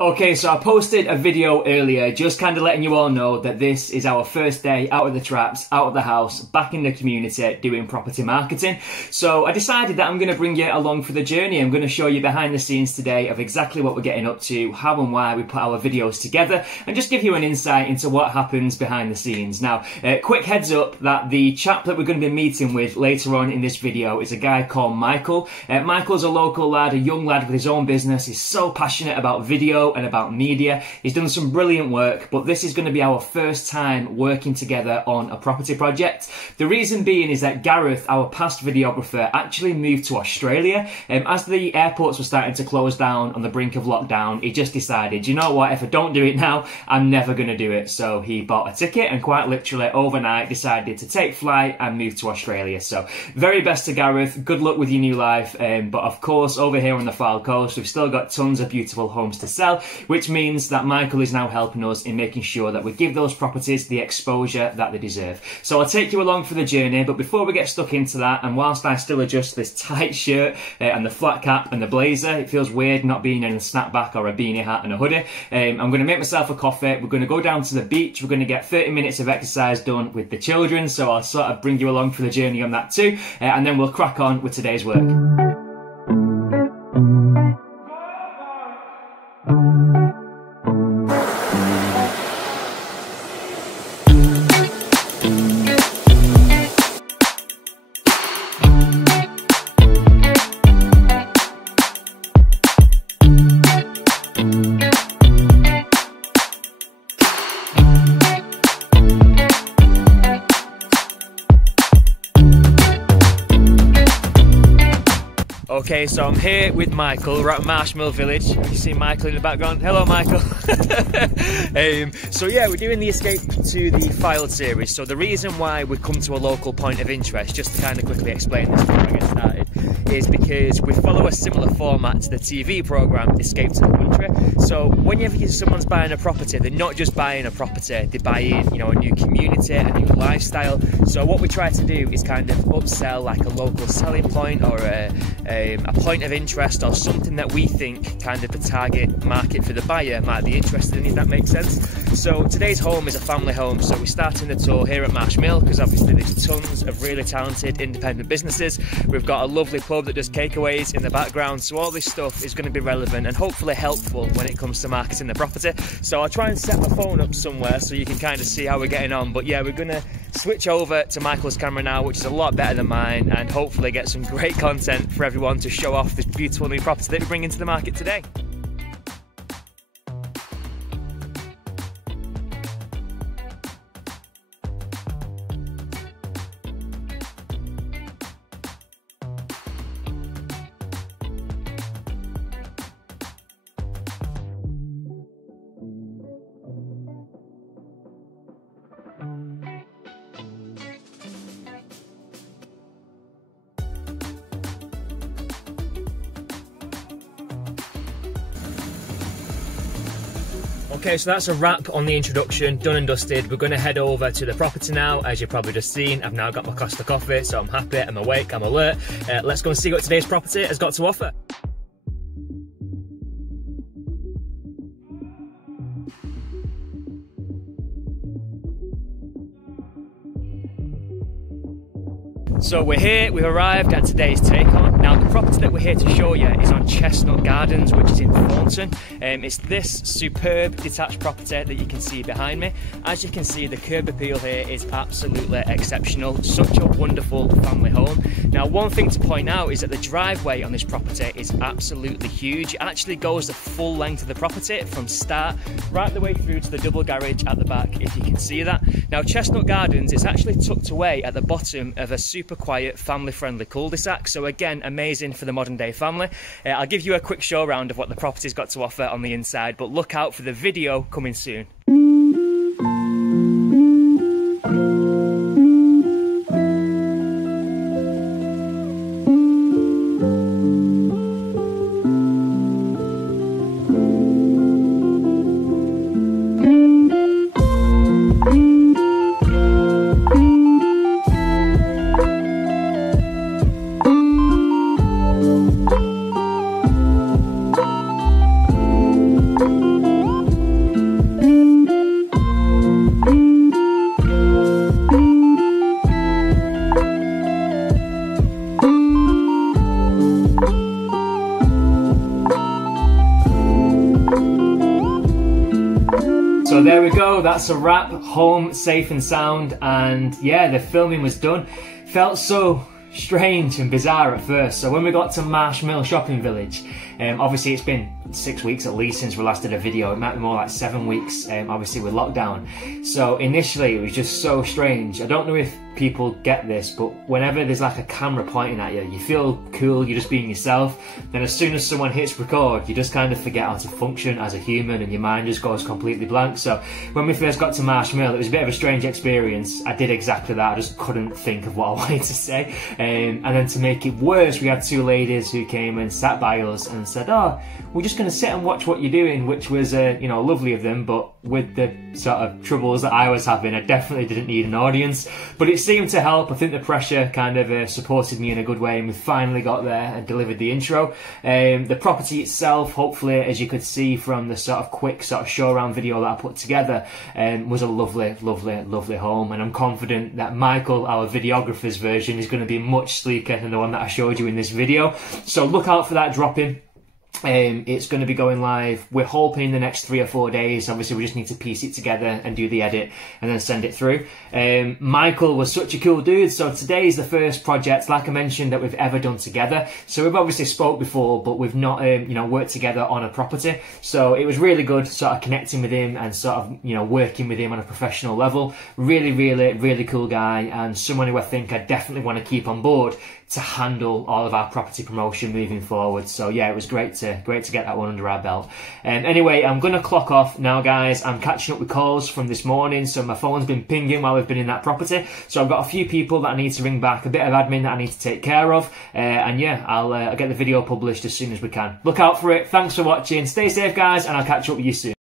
Okay, so I posted a video earlier just kind of letting you all know that this is our first day out of the traps, out of the house, back in the community doing property marketing. So I decided that I'm going to bring you along for the journey. I'm going to show you behind the scenes today of exactly what we're getting up to, how and why we put our videos together, and just give you an insight into what happens behind the scenes. Now, quick heads up that the chap that we're going to be meeting with later on in this video is a guy called Michael. Michael's a local lad, a young lad with his own business. He's so passionate about video and about media. He's done some brilliant work, but this is going to be our first time working together on a property project. The reason being is that Gareth, our past videographer, actually moved to Australia. As the airports were starting to close down on the brink of lockdown, he just decided, you know what, if I don't do it now, I'm never going to do it. So he bought a ticket and quite literally overnight decided to take flight and move to Australia. So very best to Gareth, good luck with your new life. But of course, over here on the Fylde Coast, we've still got tons of beautiful homes to sell, which means that Michael is now helping us in making sure that we give those properties the exposure that they deserve. So I'll take you along for the journey, but before we get stuck into that, and whilst I still adjust this tight shirt and the flat cap and the blazer, it feels weird not being in a snapback or a beanie hat and a hoodie. I'm going to make myself a coffee, we're going to go down to the beach, we're going to get 30 minutes of exercise done with the children, so I'll sort of bring you along for the journey on that too, and then we'll crack on with today's work. Okay, so I'm here with Michael. We're at Marshmill Village. You see Michael in the background. Hello, Michael. So yeah, we're doing the Escape to the Fylde series. So the reason why we come to a local point of interest, just to kind of quickly explain this before I get started, is because we follow a similar format to the TV programme Escape to the Country. So whenever someone's buying a property, they're not just buying a property, they're buying, you know, a new community, a new lifestyle. So what we try to do is kind of upsell like a local selling point or a point of interest or something that we think kind of the target market for the buyer might be interested in, if that makes sense. So today's home is a family home, so we're starting the tour here at Marshmill because obviously there's tons of really talented independent businesses. We've got a lovely pub that does takeaways in the background, so all this stuff is going to be relevant and hopefully helpful when it comes to marketing the property. So I'll try and set my phone up somewhere so you can kind of see how we're getting on, but yeah, we're going to switch over to Michael's camera now, which is a lot better than mine, and hopefully get some great content for everyone to show off this beautiful new property that we bring into the market today. Okay, so that's a wrap on the introduction, done and dusted. We're going to head over to the property now. As you've probably just seen, I've now got my Costa coffee, so I'm happy, I'm awake, I'm alert. Let's go and see what today's property has got to offer. So we're here, we've arrived at today's take-on. Now the property that we're here to show you is on Chestnut Gardens, which is in Thornton. It's this superb detached property that you can see behind me. As you can see, the curb appeal here is absolutely exceptional. Such a wonderful family home. Now one thing to point out is that the driveway on this property is absolutely huge. It actually goes the full length of the property from start right the way through to the double garage at the back, if you can see that. Now Chestnut Gardens is actually tucked away at the bottom of a super quiet, family-friendly cul-de-sac, so again, amazing for the modern-day family. I'll give you a quick show around of what the property's got to offer on the inside, but look out for the video coming soon. So there we go, that's a wrap. Home safe and sound, and yeah, the filming was done. Felt so strange and bizarre at first. So when we got to Marsh Mill Shopping Village, obviously it's been 6 weeks at least since we last did a video. It might be more like 7 weeks, obviously with lockdown. So initially it was just so strange. I don't know if people get this, but whenever there's like a camera pointing at you, you feel cool, you're just being yourself. Then as soon as someone hits record, you just kind of forget how to function as a human and your mind just goes completely blank. So when we first got to Marsh Mill, it was a bit of a strange experience. I did exactly that, I just couldn't think of what I wanted to say. And then to make it worse, we had 2 ladies who came and sat by us and said, oh, we're just going to sit and watch what you're doing, which was, you know, lovely of them, but with the sort of troubles that I was having, I definitely didn't need an audience. But it seemed to help. I think the pressure kind of supported me in a good way, and we finally got there and delivered the intro. The property itself, hopefully, as you could see from the sort of quick sort of show around video that I put together, was a lovely, lovely, lovely home. And I'm confident that Michael, our videographer's version, is going to be much sleeker than the one that I showed you in this video. So look out for that dropping. It's going to be going live, we're hoping, the next 3 or 4 days. Obviously we just need to piece it together and do the edit and then send it through. Michael was such a cool dude. So today is the first project, like I mentioned, that we've ever done together. So we've obviously spoke before, but we've not you know, worked together on a property. So it was really good sort of connecting with him and sort of, you know, working with him on a professional level. Really, really, really cool guy, and someone who I think I definitely want to keep on board to handle all of our property promotion moving forward. So yeah, it was great to get that one under our belt. Anyway, I'm gonna clock off now, guys. I'm catching up with calls from this morning, so my phone's been pinging while we've been in that property. So I've got a few people that I need to ring back, a bit of admin that I need to take care of, and yeah, I'll get the video published as soon as we can. Look out for it. Thanks for watching. Stay safe, guys, and I'll catch up with you soon.